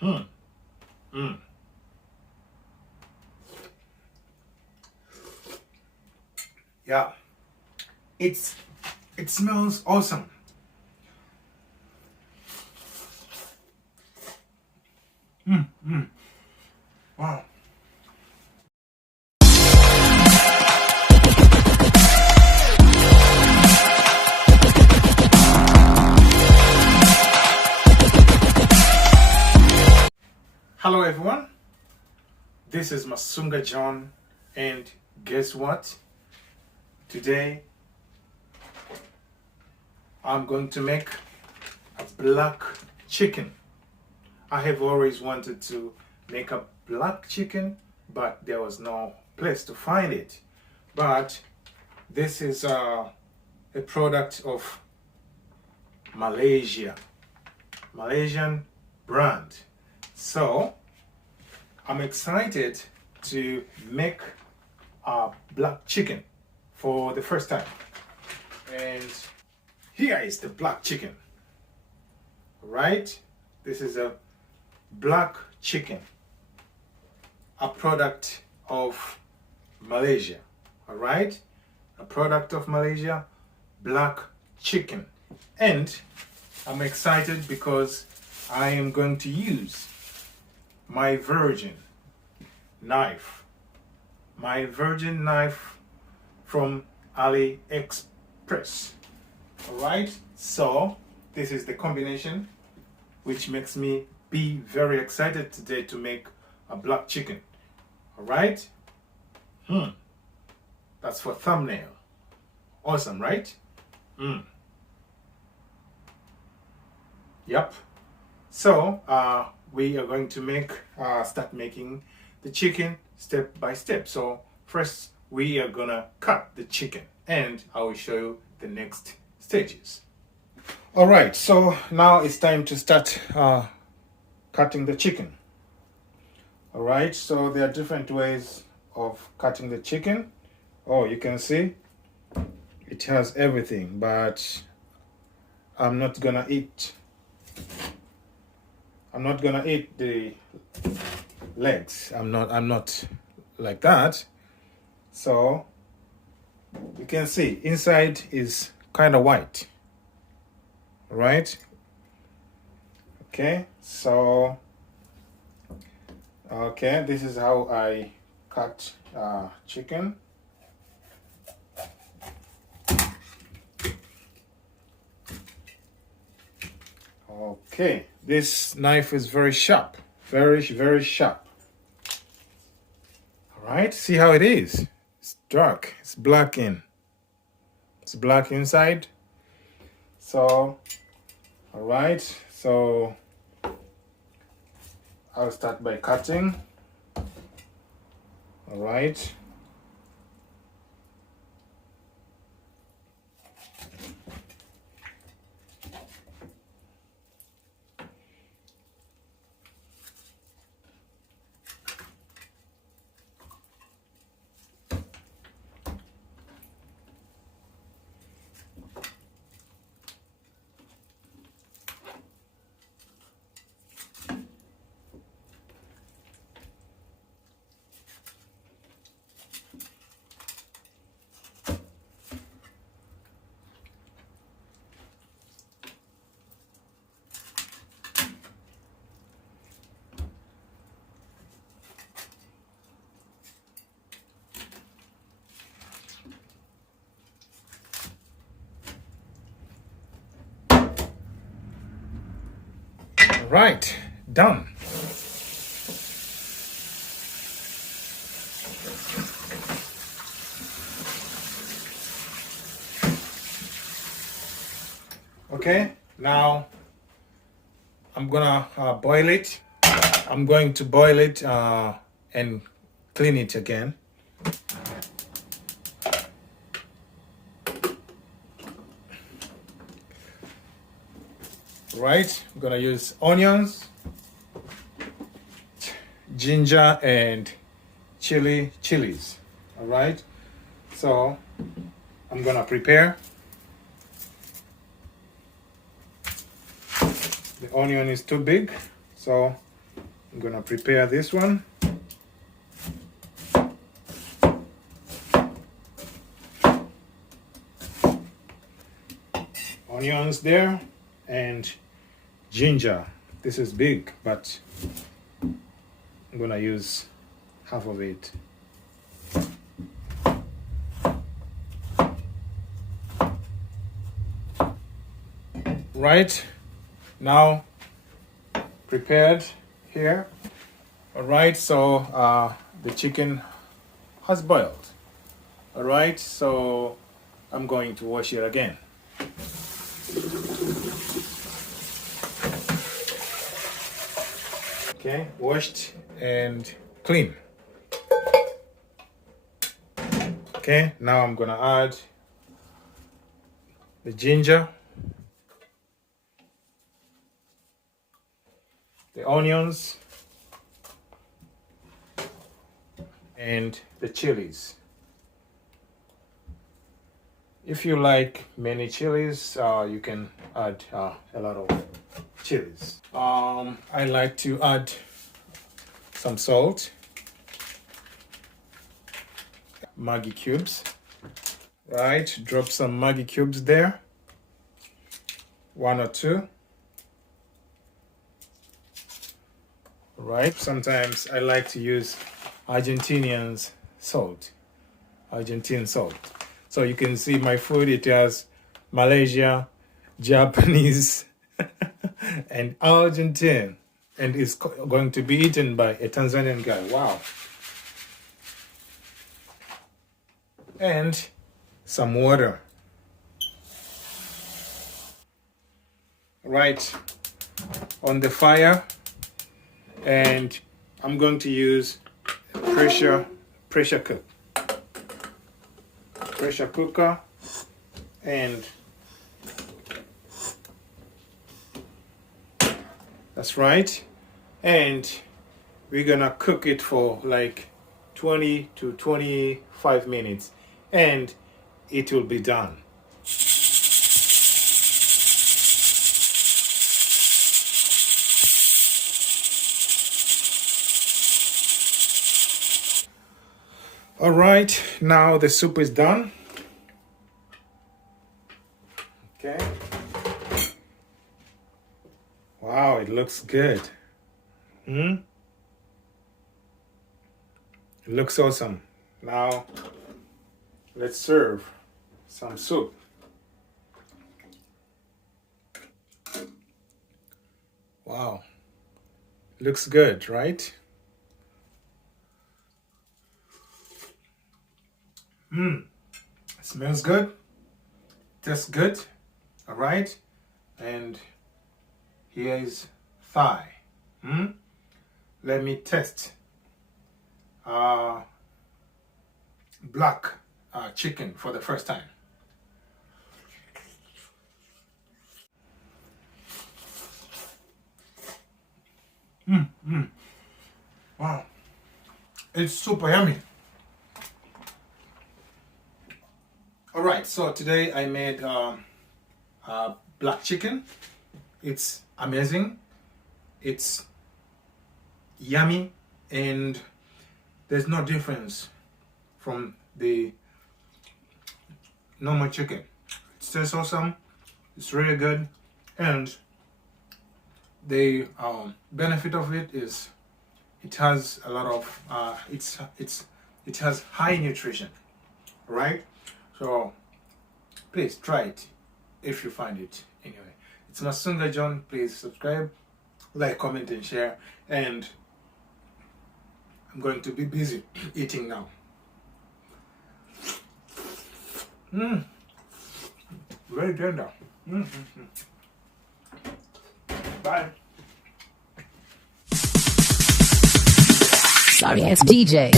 Hmm. Mm. Yeah, it smells awesome. Wow. Hello everyone, this is Masunga John, and guess what? Today I'm going to make a black chicken. I have always wanted to make a black chicken, but there was no place to find it. But this is a product of Malaysian brand. So I'm excited to make a black chicken for the first time. And here is the black chicken. Right? This is a black chicken, a product of Malaysia. All right? A product of Malaysia, black chicken. And I'm excited because I am going to use my virgin knife from AliExpress. All right, so this is the combination which makes me be very excited today to make a black chicken. All right, that's for thumbnail. Awesome, right? Yep. So we are going to start making the chicken step by step. So first we are gonna cut the chicken, and I will show you the next stages. All right, so now it's time to start cutting the chicken. All right, so there are different ways of cutting the chicken. Oh, you can see it has everything, but I'm not gonna eat the legs. I'm not like that. So you can see inside is kind of white. Right? Okay, so this is how I cut chicken. Okay, this knife is very sharp, very sharp. All right, see how it is. It's dark, it's black inside. So all right, so I'll start by cutting. All right. Right, done. Okay, now I'm gonna boil it. I'm going to boil it and clean it again. Right, I'm gonna use onions, ginger, and chilies. All right, so I'm gonna prepare. The onion is too big, so I'm gonna prepare this one. Onions there and ginger. This is big, but I'm gonna use half of it. Right, now prepared here. All right, so the chicken has boiled. All right, so I'm going to wash it again. Okay, washed and clean. Okay, now I'm gonna add the ginger, the onions, and the chilies. If you like many chilies, you can add a lot of chilies. I like to add some salt, Maggi cubes. Right, drop some Maggi cubes there, 1 or 2. Right, sometimes I like to use Argentinian salt. So you can see my food, it has Malaysia, Japanese, and Argentine, and it's going to be eaten by a Tanzanian guy. Wow. And some water. Right on the fire, and I'm going to use pressure cooker, and that's right, and we're gonna cook it for like 20 to 25 minutes and it will be done. All right, now the soup is done. Okay. Wow, it looks good. It looks awesome. Now, let's serve some soup. Wow, looks good, right? It smells good, tastes good. All right, and here is thigh. Let me test black chicken for the first time. Wow, it's super yummy. All right, so today I made black chicken. It's amazing. It's yummy, and there's no difference from the normal chicken. It tastes awesome. It's really good, and the benefit of it is it has a lot of it has high nutrition, right? So please try it if you find it. Anyway, it's Masunga John. Please subscribe, like, comment, and share. And I'm going to be busy eating now. Very tender. Bye. Sorry, it's DJ.